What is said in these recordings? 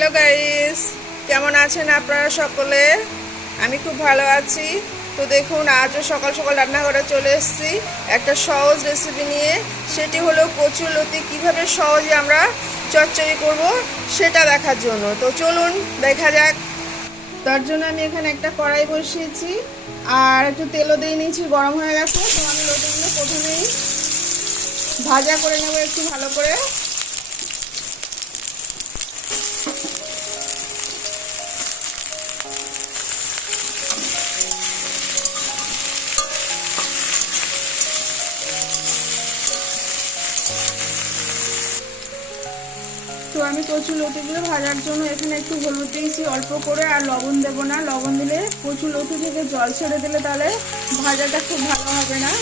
Hello guys, কেমন আছেন আপনারা সকলে? আমি খুব ভালো আছি। তো দেখুন, আজও সকাল সকাল রান্নাঘরে চলে এসেছি একটা সহজ রেসিপি নিয়ে। সেটি হলো কচুরলতি কিভাবে সহজে আমরা চচ্চড়ি করব সেটা দেখার জন্য। তো চলুন দেখা যাক। তার জন্য আমি এখানে একটা কড়াই বসিয়েছি আর একটু তেলও দিয়ে নিয়েছি, গরম হয়ে গেছে। তো আমি লতিগুলো প্রথমেই ভাজা করে নেব একটু ভালো করে। তো আমি কচুরলতিগুলো ভাজার জন্য এখানে একটু হলুদ দিয়েছি অল্প করে, আর লবণ দেবো না। লবণ দিলে কচুরলতি থেকে জল ছেড়ে দিলে তাহলে ভাজাটা খুব ভালো হবে না।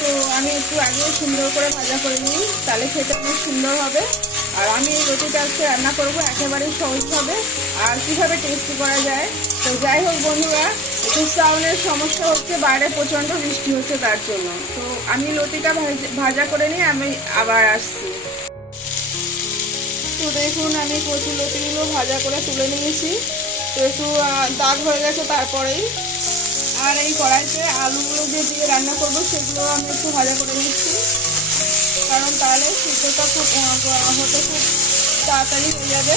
তো আমি একটু আগে সুন্দর করে ভাজা করে নিই, তাহলে খেতে অনেক সুন্দর হবে। আর আমি এই লতিটা আজকে রান্না করবো একেবারেই সহজভাবে, আর কীভাবে টেস্টি করা যায়। তো যাই হোক বন্ধুরা, একটু সাউন্ডের সমস্যা হচ্ছে, বাইরে প্রচণ্ড বৃষ্টি হচ্ছে তার জন্য। তো আমি লতিটা ভাজা করে নিয়ে আমি আবার আসছি। তো দেখুন, আমি কচুরলতিগুলো ভাজা করে তুলে নিয়েছি। তো একটু দাগ হয়ে গেছে তারপরেই। আর এই কড়াইতে আলুগুলো দিয়ে রান্না করবো সেগুলো আমি একটু ভাজা করে নিচ্ছি, কারণ তাহলে সিদ্ধটা খুব হতে খুব তাড়াতাড়ি হয়ে যাবে।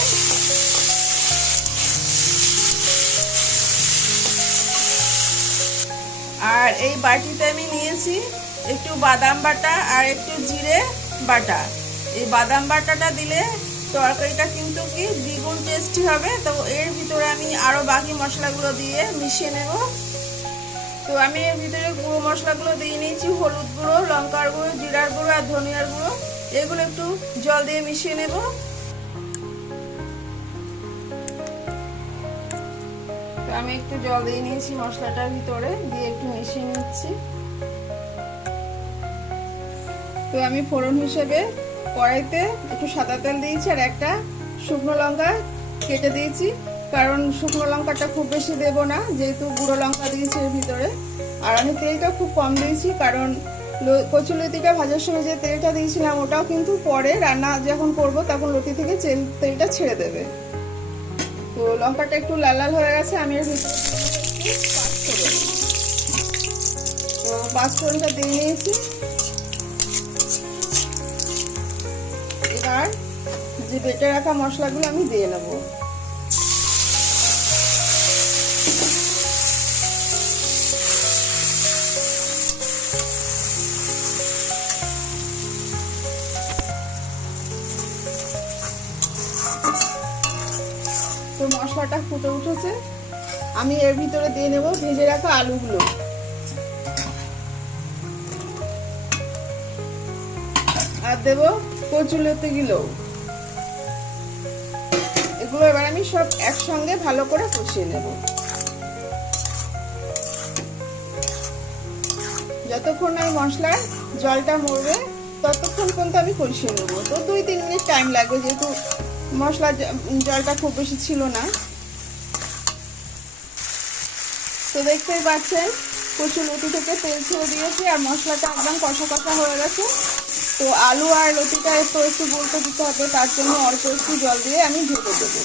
আর এই বাটিতে আমি নিয়েছি একটু বাদাম বাটা আর একটু জিরে বাটা। এই বাদাম বাটাটা দিলে তরকারিটা কিন্তু কি দ্বিগুণ টেস্টি হবে। তো এর ভিতরে আমি আরও বাকি মশলাগুলো দিয়ে মিশিয়ে নেব। তো আমি এর ভিতরে গুঁড়ো মশলাগুলো দিয়ে নিয়েছি, হলুদ গুঁড়ো, লঙ্কার গুঁড়ো, জিরার গুঁড়ো আর ধনিয়ার গুঁড়ো। এগুলো একটু জল দিয়ে মিশিয়ে নেব। তো আমি একটু জল দিয়ে নিয়েছি মশলাটার ভিতরে, দিয়ে একটু মিশিয়ে নিচ্ছি। তো আমি ফোড়ন হিসেবে কড়াইতে একটু সাদা তেল দিয়েছি আর একটা শুকনো লঙ্কা কেটে দিয়েছি, কারণ শুকনো লঙ্কাটা খুব বেশি দেব না, যেহেতু গুঁড়ো লঙ্কা দিয়েছি এর ভিতরে। আর আমি তেলটা খুব কম দিয়েছি, কারণ কচুরলতিটা ভাজার সময় যে তেলটা দিয়েছিলাম ওটাও কিন্তু পরে রান্না যখন করব তখন লতি থেকে তেলটা ছেড়ে দেবে। তো লঙ্কাটা একটু লাল লাল হয়ে গেছে, আমি এর ভিতরে তো পাঁচফোড়নটা দিয়ে নিয়েছি। এবার যে বেটে রাখা মশলাগুলো আমি দিয়ে নেব। তো মশলাটা ফুটে উঠেছে, আমি এর ভিতরে দিয়ে নেব ভেজে রাখা আলুগুলো। আর দেব কচুরলতিগুলো। এগুলো এবার আমি সব একসঙ্গে ভালো করে কষিয়ে নেব। যতক্ষণ না মশলার জলটা মরবে ততক্ষণ পর্যন্ত আমি কষিয়ে নেব। তো 2-3 মিনিট টাইম লাগবে, যেহেতু মশলার জলটা খুব বেশি ছিল না। তো দেখতেই পাচ্ছেন কচুরলতি থেকে তেল ছেড়ে দিয়েছে আর মশলাটা একদম কষা কষা হয়ে গেছে। তো আলু আর লতিটা একটু বলতে দিতে হবে, তার জন্য অল্প একটু জল দিয়ে আমি ঢেকে দেবো।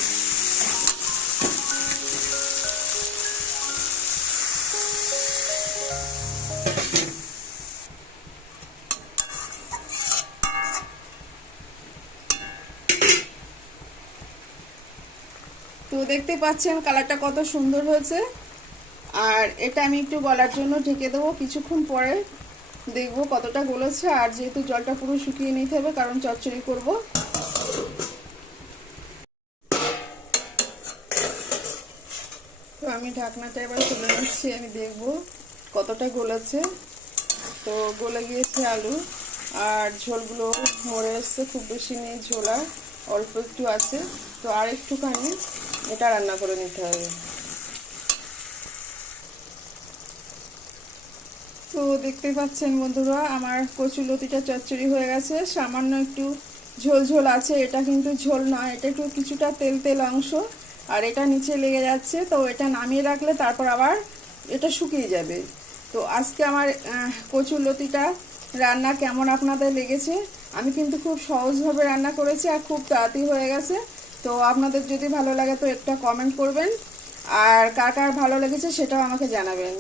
তো দেখতে পাচ্ছেন কালারটা কত সুন্দর হয়েছে। আর এটা আমি একটু গলার জন্য ঢেকে দেবো, কিছুক্ষণ পরে দেখবো কতটা গলেছে। আর যেহেতু জলটা পুরো শুকিয়ে নিতে হবে, কারণ চচ্চড়ি করব। তো আমি ঢাকনাটা এবার তুলে নিচ্ছি, আমি দেখবো কতটা গলেছে। তো গলে গিয়েছে আলু, আর ঝোলগুলো মরে এসছে, খুব বেশি নেই ঝোল, আর অল্প একটু আছে। তো আর একটুখানি এটা রান্না করে নিতে হবে। তো দেখতে পাচ্ছেন বন্ধুরা, আমার কচুরলতিটা চচ্চড়ি হয়ে গেছে। সামান্য একটু ঝোল ঝোল আছে, এটা কিন্তু ঝোল নয়, এটা একটু কিছুটা তেল তেল অংশ, আর এটা নিচে লেগে যাচ্ছে। তো এটা নামিয়ে রাখলে তারপর আবার এটা শুকিয়ে যাবে। তো আজকে আমার কচুরলতিটা রান্না কেমন আপনাদের লেগেছে? আমি কিন্তু খুব সহজভাবে রান্না করেছি আর খুব তাড়াতাড়ি হয়ে গেছে। তো আপনাদের যদি ভালো লাগে তো একটা কমেন্ট করবেন, আর কার কার ভালো লেগেছে সেটাও আমাকে জানাবেন।